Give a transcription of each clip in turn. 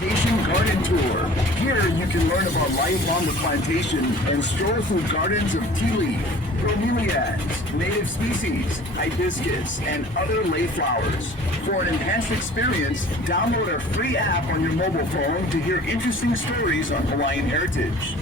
Plantation Garden Tour. Here you can learn about life on the plantation and stroll through gardens of tea leaf, bromeliads, native species, hibiscus, and other lay flowers. For an enhanced experience, download our free app on your mobile phone to hear interesting stories on Hawaiian heritage.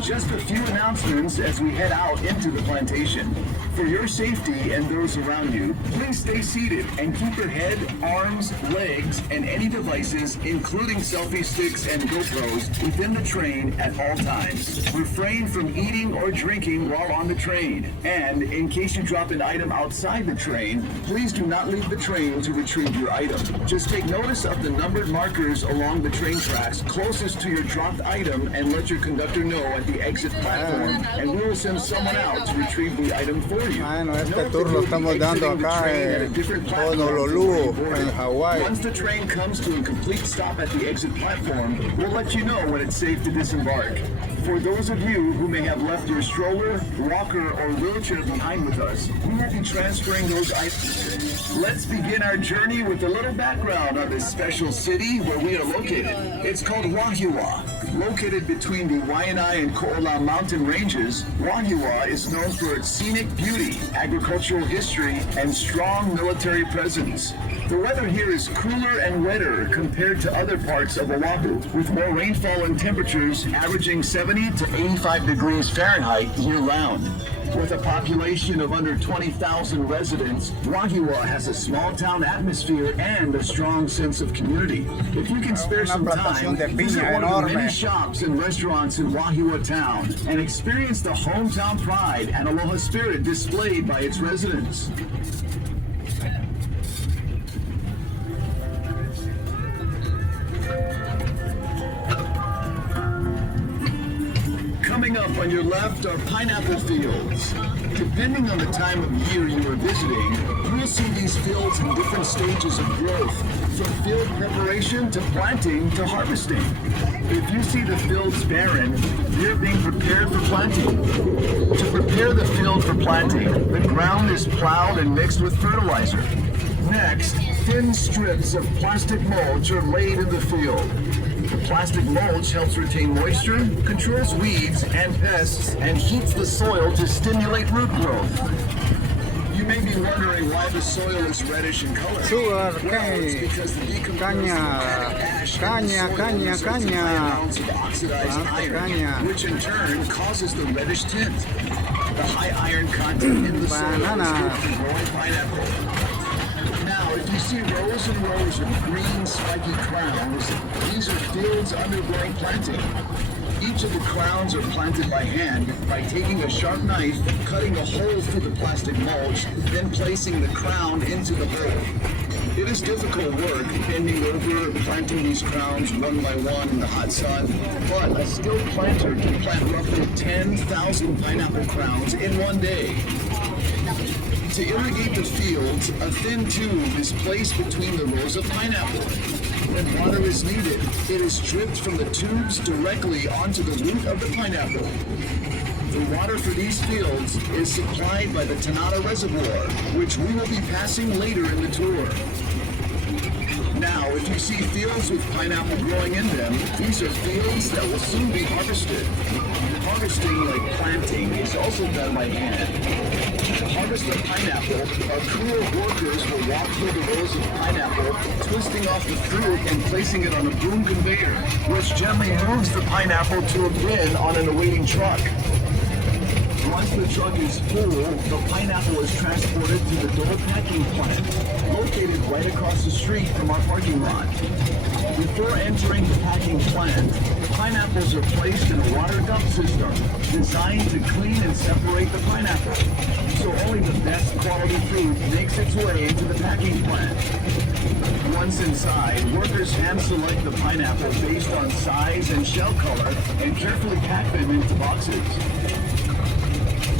Just a few announcements as we head out into the plantation. For your safety and those around you, please stay seated and keep your head, arms, legs, and any devices, including selfie sticks and GoPros, within the train at all times. Refrain from eating or drinking while on the train. And in case you drop an item outside the train, please do not leave the train to retrieve your item. Just take notice of the numbered markers along the train tracks closest to your dropped item and let your conductor know at the exit platform, and we will send someone out to retrieve the item for you. Bueno, este tour lo estamos dando acá en Honolulu, en Hawái. Once the train comes to a complete stop at the exit platform, we'll let you know when it's safe to disembark. For those of you who may have left your stroller, walker, or wheelchair behind with us, we will be transferring those items. Let's begin our journey with a little background on this special city where we are located. It's called Wahiawa. Located between the Waianae and Ko'ola mountain ranges, Wahiawa is known for its scenic beauty, agricultural history, and strong military presence. The weather here is cooler and wetter compared to other parts of Oahu, with more rainfall and temperatures averaging 70 to 85 degrees Fahrenheit year-round. With a population of under 20,000 residents, Wahiawa has a small-town atmosphere and a strong sense of community. If you can spare some time, visit one of the many shops and restaurants in Wahiawa town and experience the hometown pride and aloha spirit displayed by its residents. Coming up on your left are pineapple fields. Depending on the time of year you are visiting, you will see these fields in different stages of growth, from field preparation to planting to harvesting. If you see the fields barren, they're being prepared for planting. To prepare the field for planting, the ground is plowed and mixed with fertilizer. Next, thin strips of plastic mulch are laid in the field. The plastic mulch helps retain moisture, controls weeds and pests, and heats the soil to stimulate root growth. You may be wondering why the soil is reddish in color. Sugar Well, it's cane, because the decomposing ash caña, amounts of oxidized iron, caña. which in turn causes the reddish tint. The high iron content in the soil is Banana. good for growing pineapple. Now, if you see rows and rows of green spiky crowns, these are fields undergoing planting. Each of the crowns are planted by hand by taking a sharp knife, cutting a hole through the plastic mulch, then placing the crown into the hole. It is difficult work bending over, planting these crowns one by one in the hot sun, but a skilled planter can plant roughly 10,000 pineapple crowns in one day. To irrigate the fields, a thin tube is placed between the rows of pineapple. When water is needed, it is dripped from the tubes directly onto the root of the pineapple. The water for these fields is supplied by the Tanata Reservoir, which we will be passing later in the tour. Now, if you see fields with pineapple growing in them, these are fields that will soon be harvested. Harvesting, like planting, is also done by hand. To harvest a pineapple, a crew of workers will walk through the rows of pineapple, twisting off the fruit and placing it on a boom conveyor, which gently moves the pineapple to a bin on an awaiting truck. Once the truck is full, the pineapple is transported to the door packing plant, located right across the street from our parking lot. Before entering the packing plant, pineapples are placed in a water dump system designed to clean and separate the pineapple, so only the best quality fruit makes its way into the packing plant. Once inside, workers hand select the pineapple based on size and shell color and carefully pack them into boxes.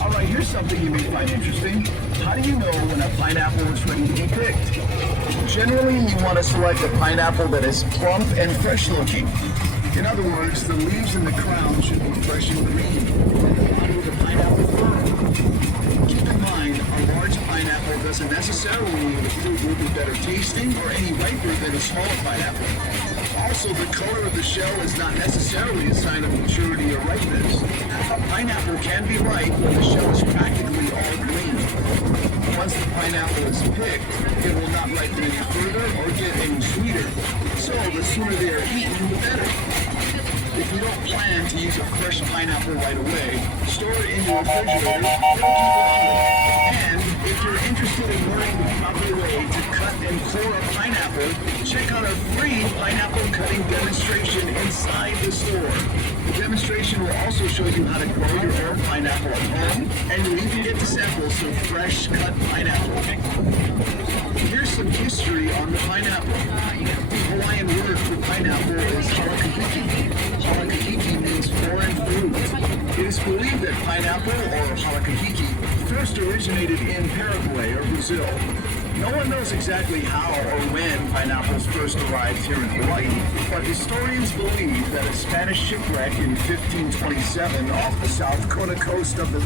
All right, here's something you may find interesting. How do you know when a pineapple is ready to be picked? Generally, you want to select a pineapple that is plump and fresh looking. In other words, the leaves and the crown should be fresh and green, and the body of the pineapple firm. Keep in mind, a large pineapple doesn't necessarily mean the fruit will be better tasting or any riper than a smaller pineapple. Also, the color of the shell is not necessarily a sign of maturity or ripeness. A pineapple can be ripe when the shell is practically all green. Once the pineapple is picked, it will not ripen any further or get any sweeter. So the sooner they are eaten, the better. If you don't plan to use a fresh pineapple right away, store it in your refrigerator. It'll keep longer. And if you're interested in learning the proper way to cut and core a pineapple, check out our free pineapple cutting demonstration inside the store. The demonstration will also show you how to grow your own pineapple at home, and you'll even get to sample some fresh cut pineapple. Here's some history on the pineapple. The Hawaiian word for pineapple is halakahiki. Halakahiki means foreign fruit. It is believed that pineapple, or halakahiki, first originated in Paraguay or Brazil. No one knows exactly how or when pineapples first arrived here in Hawaii, but historians believe that a Spanish shipwreck in 1527 off the South Kona coast of the